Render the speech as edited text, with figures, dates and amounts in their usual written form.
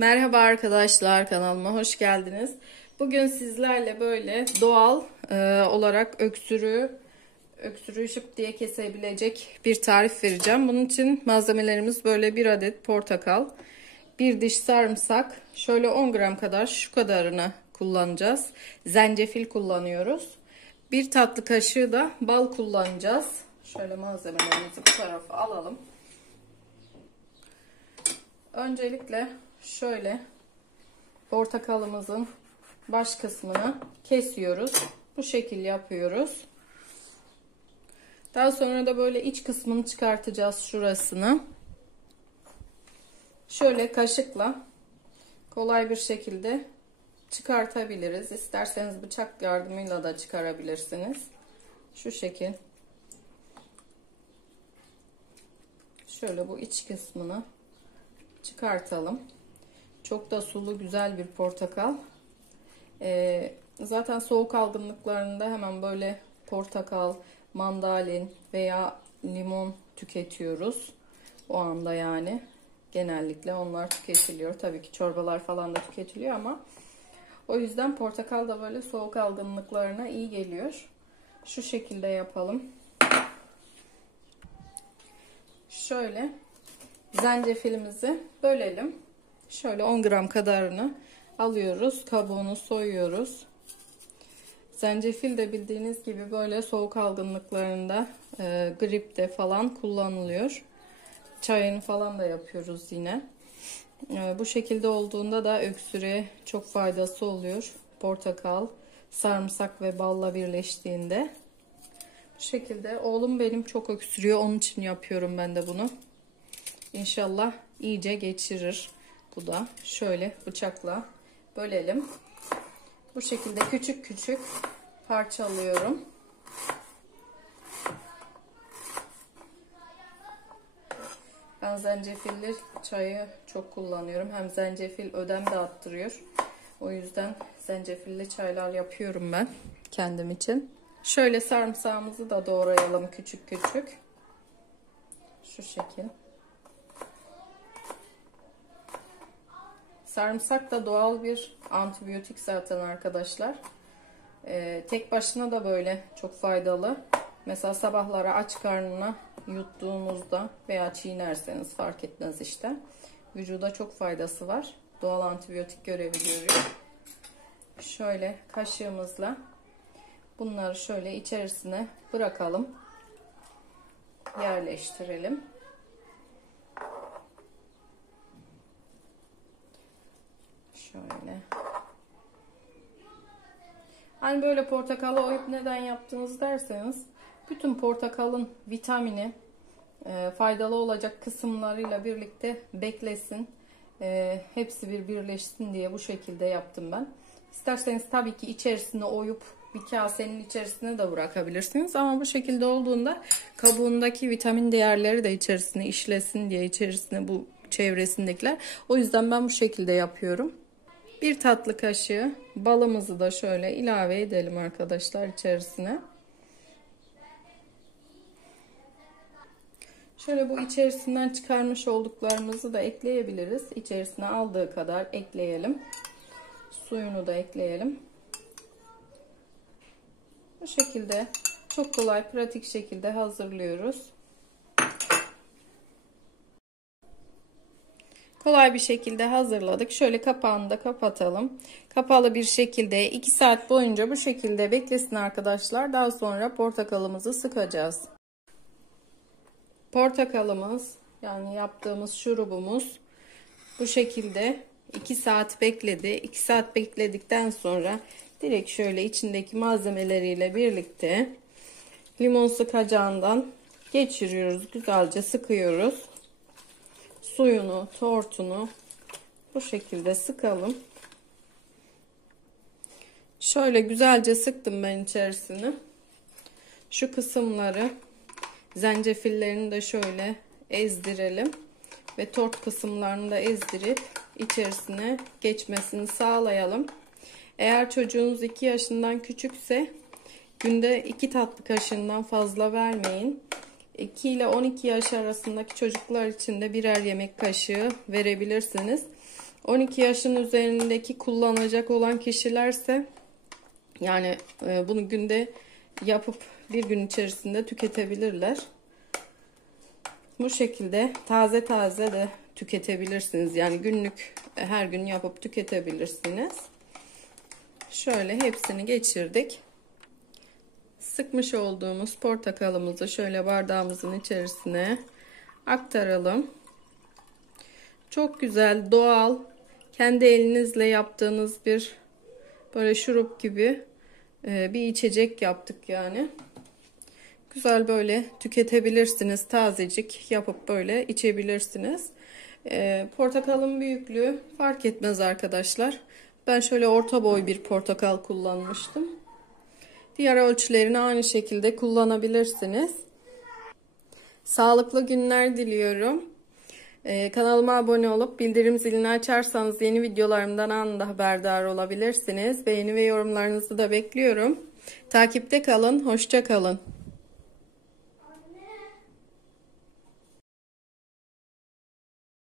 Merhaba arkadaşlar, kanalıma hoş geldiniz. Bugün sizlerle böyle doğal olarak öksürüğü şıp diye kesebilecek bir tarif vereceğim. Bunun için malzemelerimiz böyle bir adet portakal, bir diş sarımsak, şöyle 10 gram kadar, şu kadarını kullanacağız. Zencefil kullanıyoruz. Bir tatlı kaşığı da bal kullanacağız. Şöyle malzemelerimizi bu tarafa alalım. Öncelikle şöyle portakalımızın baş kısmını kesiyoruz. Bu şekil yapıyoruz. Daha sonra da böyle iç kısmını çıkartacağız, şurasını. Şöyle kaşıkla kolay bir şekilde çıkartabiliriz. İsterseniz bıçak yardımıyla da çıkarabilirsiniz. Şu şekil. Şöyle bu iç kısmını çıkartalım. Çok da sulu, güzel bir portakal. Zaten soğuk algınlıklarında hemen böyle portakal, mandalin veya limon tüketiyoruz. O anda yani. Genellikle onlar tüketiliyor. Tabii ki çorbalar falan da tüketiliyor ama o yüzden portakal da böyle soğuk algınlıklarına iyi geliyor. Şu şekilde yapalım. Şöyle zencefilimizi bölelim. Şöyle 10 gram kadarını alıyoruz. Kabuğunu soyuyoruz. Zencefil de bildiğiniz gibi böyle soğuk algınlıklarında, gripte falan kullanılıyor. Çayını falan da yapıyoruz yine. Bu şekilde olduğunda da öksürüğe çok faydası oluyor. Portakal, sarımsak ve balla birleştiğinde. Bu şekilde. Oğlum benim çok öksürüyor. Onun için yapıyorum ben de bunu. İnşallah iyice geçirir. Bu da şöyle bıçakla bölelim. Bu şekilde küçük küçük parçalıyorum. Ben zencefilli çayı çok kullanıyorum. Hem zencefil ödem de attırıyor. O yüzden zencefilli çaylar yapıyorum ben kendim için. Şöyle sarımsağımızı da doğrayalım küçük küçük. Şu şekil. Sarımsak da doğal bir antibiyotik zaten arkadaşlar. Tek başına da böyle çok faydalı. Mesela sabahlara aç karnına yuttuğunuzda veya çiğnerseniz fark etmez işte. Vücuda çok faydası var. Doğal antibiyotik görevi görüyor. Şöyle kaşığımızla bunları şöyle içerisine bırakalım. Yerleştirelim. Şöyle. Hani böyle portakalı oyup neden yaptınız derseniz, bütün portakalın vitamini faydalı olacak kısımlarıyla birlikte beklesin. Hepsi bir birleşsin diye bu şekilde yaptım ben. İsterseniz tabii ki içerisine oyup bir kasenin içerisine de bırakabilirsiniz. Ama bu şekilde olduğunda kabuğundaki vitamin değerleri de içerisine işlesin diye içerisine bu çevresindekiler. O yüzden ben bu şekilde yapıyorum. Bir tatlı kaşığı balımızı da şöyle ilave edelim arkadaşlar içerisine. Şöyle bu içerisinden çıkarmış olduklarımızı da ekleyebiliriz. İçerisine aldığı kadar ekleyelim. Suyunu da ekleyelim. Bu şekilde çok kolay, pratik şekilde hazırlıyoruz. Kolay bir şekilde hazırladık. Şöyle kapağını da kapatalım. Kapalı bir şekilde 2 saat boyunca bu şekilde beklesin arkadaşlar. Daha sonra portakalımızı sıkacağız. Portakalımız, yani yaptığımız şurubumuz bu şekilde 2 saat bekledi. 2 saat bekledikten sonra direkt şöyle içindeki malzemeleriyle birlikte limon sıkacağından geçiriyoruz. Güzelce sıkıyoruz. Suyunu, tortunu bu şekilde sıkalım. Şöyle güzelce sıktım ben içerisini. Şu kısımları, zencefillerini de şöyle ezdirelim ve tort kısımlarını da ezdirip içerisine geçmesini sağlayalım. Eğer çocuğunuz 2 yaşından küçükse günde 2 tatlı kaşığından fazla vermeyin. 2 ile 12 yaş arasındaki çocuklar için de birer yemek kaşığı verebilirsiniz. 12 yaşın üzerindeki kullanacak olan kişilerse yani bunu günde yapıp bir gün içerisinde tüketebilirler. Bu şekilde taze taze de tüketebilirsiniz. Yani günlük her gün yapıp tüketebilirsiniz. Şöyle hepsini geçirdik. Sıkmış olduğumuz portakalımızı şöyle bardağımızın içerisine aktaralım. Çok güzel, doğal, kendi elinizle yaptığınız bir böyle şurup gibi bir içecek yaptık yani. Güzel böyle tüketebilirsiniz. Tazecik yapıp böyle içebilirsiniz. Portakalın büyüklüğü fark etmez arkadaşlar. Ben şöyle orta boy bir portakal kullanmıştım. Diğer ölçülerini aynı şekilde kullanabilirsiniz. Sağlıklı günler diliyorum. Kanalıma abone olup bildirim zilini açarsanız yeni videolarımdan anında haberdar olabilirsiniz. Beğeni ve yorumlarınızı da bekliyorum. Takipte kalın, hoşça kalın.